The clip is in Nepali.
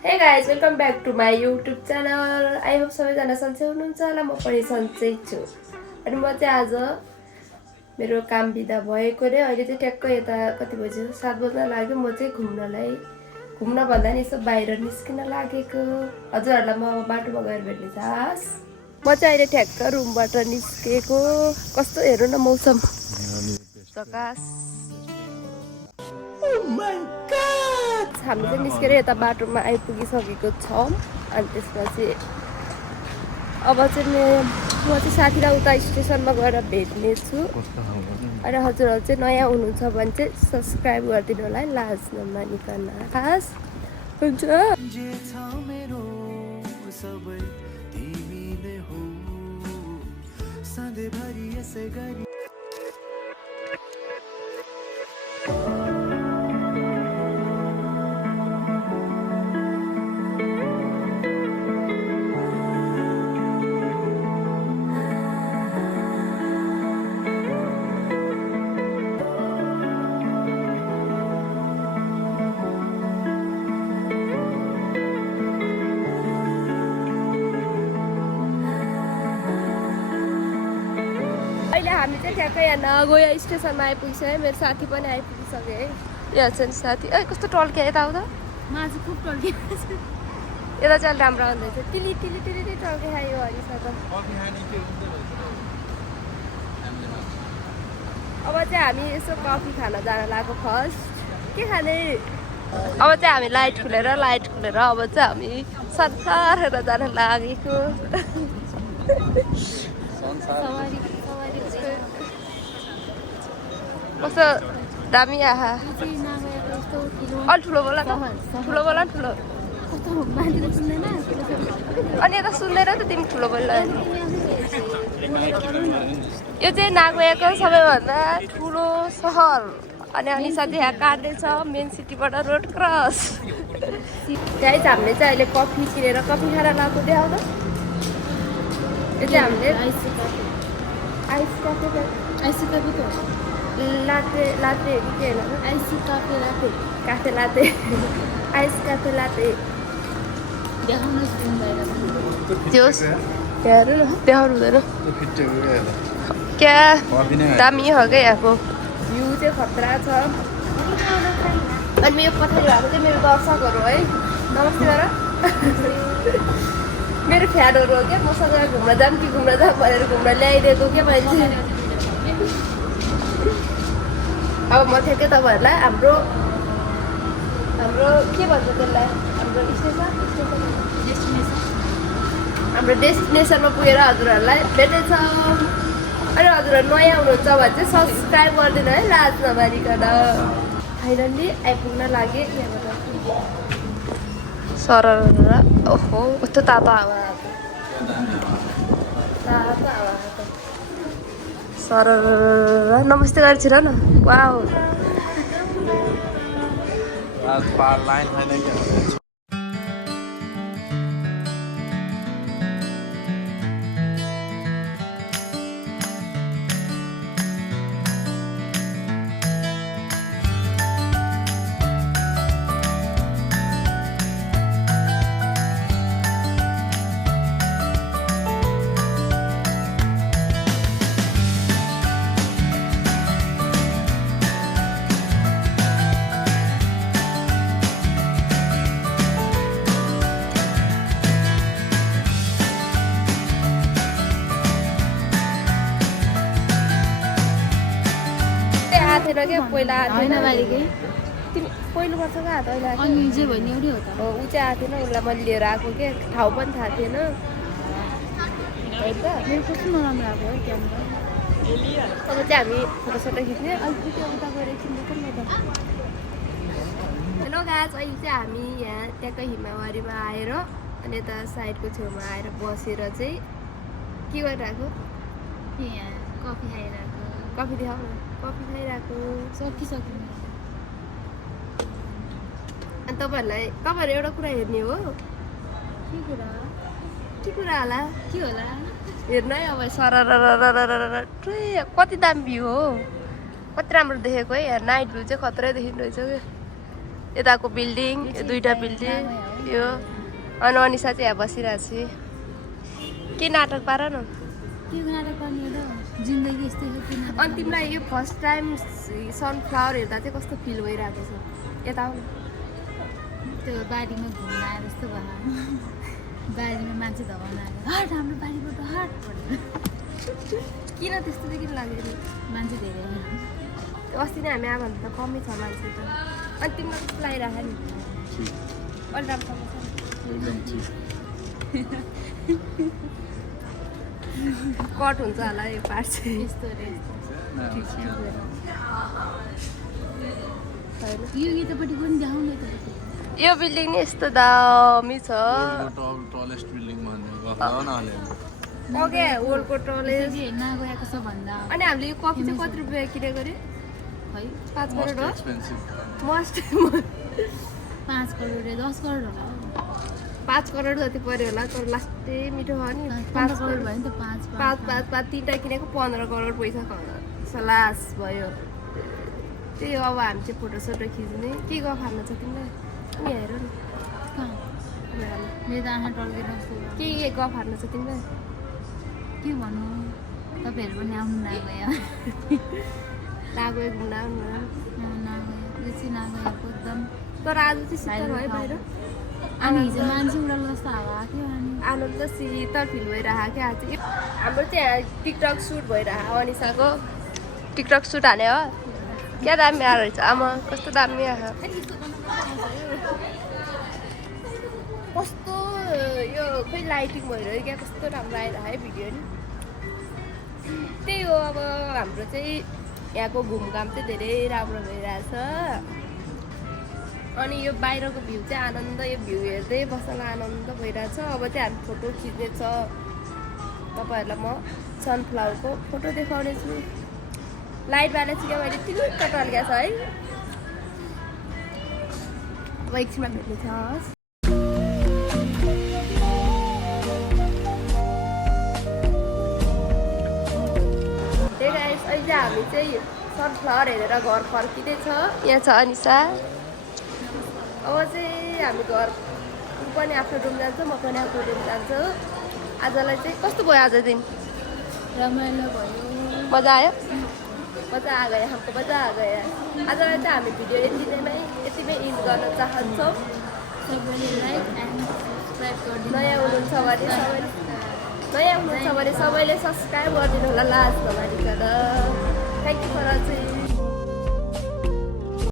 Hey guys, welcome back to my YouTube channel. I hope सबैजना सन्चै हुनुहुन्छ होला म पनि सन्चै छु। अनि म चाहिँ आज मेरो काम बिदा भएकोले अहिले चाहिँ ट्याक्कै यता कति बज्यो 7 बज्न लाग्यो म चाहिँ घुम्न भन्दा नि यसो बाहिर निस्किन लागेको। हजुरहरुलाई म बाटोमा गएर भेट्ने छास। म चाहिँ अहिले ट्याक्क रुमबाट निस्केको। कस्तो हेर्नु न मौसम प्रकाश। Oh my god! हामी चाहिँ निस्केर यता बाटोमा आइपुगिसकेको छौँ। अनि त्यसपछि अब चाहिँ म चाहिँ साथीलाई उता स्टेसनमा गएर भेट्ने छु। अनि हजुरहरू चाहिँ नयाँ हुनुहुन्छ भने चाहिँ सब्स्क्राइब गरिदिनु होला है, लाज नमानिकन। खास हुन्छ। हामी चाहिँ ठ्याक्कै यहाँ नागोया स्टेसनमा आइपुगिसक्यो। मेरो साथी पनि आइपुगिसक्यो है। यहाँ चाहिँ साथी कस्तो टल्क्या यता आउँदा मासु खुब टल्क्या यता चाहिँ राम्रो आउँदैछ। तिली तिली तिली तिली टल्क्या खायो हरिसा त। अब चाहिँ हामी यसो कफी खान जान लागेको। फर्स्ट के खाने? अब चाहिँ हामी लाइट खुलेर अब चाहिँ हामी सरकार जान लागेको। कस्तो दामी आहा। अलि ठुलो बोला त, ठुलो बोला नि ठुलो। अनि यता सुन्दैन त तिमी ठुलो बोल्ला। यो चाहिँ नागोयाको सबैभन्दा ठुलो सहर। अनि अनिसा चाहिँ यहाँ काट्दैछ मेन सिटीबाट रोड क्रस। त्यही चाहिँ हामीले चाहिँ अहिले कफी किनेर कफी खाएर लगाएको देखाउँछ। यो चाहिँ हामीले आइस कफी त लाते लाते के हैन आइस कफी लाते काफे लाते आइस कफी लाते देखाउनुस् हुँदैन जोस हेर न देखाउनु हुँदैन क्या दामी हो क्या यहाँको भ्यू चाहिँ खतरा छ। अनि मेरो पछाडि भएको चाहिँ मेरो दर्शकहरू है, नमस्ते गर। मेरो फ्यानहरू हो क्या, मसँग घुम्न जाऊँ कि घुम्न जाऊँ भनेर घुम्न ल्याइदिएको क्या मान्छे। अब म ठ्याक्कै तपाईँहरूलाई हाम्रो के भन्छ त्यसलाई, हाम्रो डेस्टिनेसनमा पुगेर हजुरहरूलाई भेटेछ। अनि हजुरहरू नयाँ हुनुहुन्छ भने चाहिँ सब्सक्राइब गरिदिनु है, लाज नमानिकन। फाइनल्ली आइपुग्न लागे यहाँबाट। सरर ओहो कस्तो तातो हावा सरर नमस्ते गरेर छिर न। वाउ थिएन क्या पहिला होइन बारीकै तिमी पहिलो वर्षको हात अहिले अनि जे भन्ने एउटै हो त। ऊ चाहिँ आएको थिएन, उसलाई मैले लिएर आएको क्या, ठाउँ पनि थाहा थिएन होइन त। मेरो कस्तो नराम्रो आएको है क्यामेरा। अब चाहिँ हामी फोटोसोटो खिच्ने अलिकति उता गएर एकछिन देख्छ नि त। हेलो गाइस, अहिले चाहिँ हामी यहाँ ट्याक्कै हिमावारीमा आएर अनि यता साइडको छेउमा आएर बसेर चाहिँ के गरिरहेको? यहाँ कफी खाइरहेको। कफी देखाउ न। कफी खाइरहेको सकिसक्यो। अनि तपाईँहरू एउटा कुरा हेर्ने हो। के कुरा होला हेर्नु है। अब सरर कति दामी भ्यू हो, कति राम्रो देखेको है। यहाँ नाइट भ्यू चाहिँ खतरै देखिँदो रहेछ क्या। यताको बिल्डिङ, यो दुईटा बिल्डिङ यो अनि अनिसा चाहिँ यहाँ बसिरहेको छु के नाटक पार न के नाटक गर्ने हो र जिन्दगी यस्तै हो किन अनि तिमीलाई यो फर्स्ट टाइम सनफ्लावर हेर्दा चाहिँ कस्तो फिल भइरहेको छ यता आऊ न त्यो बारीमा घुम्न आए जस्तो भयो बारीमा मान्छे धमाउन आएर हट हाम्रो बारीबाट हट भनेर किन त्यस्तो चाहिँ किन लाग्यो नि मान्छे धेरै आयो। अस्ति नै हामी आएभन्दा त कमै छ मान्छे त अनि तिमीलाई कस्तो लागिरहेको नि अलि राम्रोसँग छ कट हुन्छ होला यो पार्ट चाहिँ यस्तो रे होइन यो यतापट्टि पनि देखाउनु यतापट्टि यो बिल्डिङ नि यस्तो दामी छ टलेस्ट बिल्डिङ भन्ने ओके वर्ल्डको टलेस्ट चाहिँ नगएको छ भन्दा अनि हामीले यो कफी चाहिँ कति रुपियाँ किने गऱ्यो है 5 करोड हो एक्सपेन्सिभ मस्ट 5 करोड 10 करोड होला 5 करोड जति पर्यो होला तर लास्टै मिठो भयो नि 5 करोड भयो नि त 5 तिनवटा किनेको 15 करोड पैसा सलास भयो त्यही हो अब हामी चाहिँ फोटोसोटो खिच्ने के गफ हाल्नु छ तिमीलाई अनि हेर न मेरो त आँखा टल्केर जस्तो भयो। के गफ हाल्नु छ तिमीलाई के भन्नु तपाईँहरू पनि आउनु नगयो लाग्यो घुम्न आउनु नगयो यो चाहिँ नगएको एकदम तर आज चाहिँ शीतल भयो बाहिर अनि हिजो मान्छे उडाल जस्तो हावा आएको अनि आनन्द शीतल फिल भइरहेको क्या आज हाम्रो चाहिँ टिकटक सुट भइरहेको अनिसाको टिकटक सुट हाने हो क्या दामी आएर रहेछ आमा कस्तो दामी आयो कस्तो यो खोइ लाइटिङ भइरह्यो क्या कस्तो राम्रो आइरहेको है भिडियो नि त्यही हो अब हाम्रो चाहिँ यहाँको घुमघाम चाहिँ धेरै राम्रो भइरहेछ अनि यो बाहिरको भ्यू चाहिँ आनन्द यो भ्यू हेर्दै बस्न आनन्द भइरहेछ अब चाहिँ हामी फोटो खिच्नेछ तपाईँहरूलाई म सनफ्लावरको फोटो देखाउने छु लाइट बाले चाहिँ क्या मैले टिलुक्क टल्केको छ है अब एकछिनमा भेट्ने छ अहिले चाहिँ हामी चाहिँ सनफ्लावर हेरेर घर फर्किँदैछ यहाँ छ अनिसा अब चाहिँ हामी घर पनि आफ्नो रुम जान्छ म पनि आफ्नो रुम जान्छु आजलाई चाहिँ कस्तो भयो आज दिन रमाइलो भयो मजा आयो मजा आ गयो हमको मजा आ गयो आजलाई चाहिँ हामी भिडियो यतिमै इन्ड गर्न चाहन्छौँ सबैले लाइक एन्ड सब्सक्राइब गरिदिनु नयाँ हुनुहुन्छ भने सबैले सब्सक्राइब गरिदिनु होला लास्ट नमानिकन थ्याङ्क यू फर वाचिङ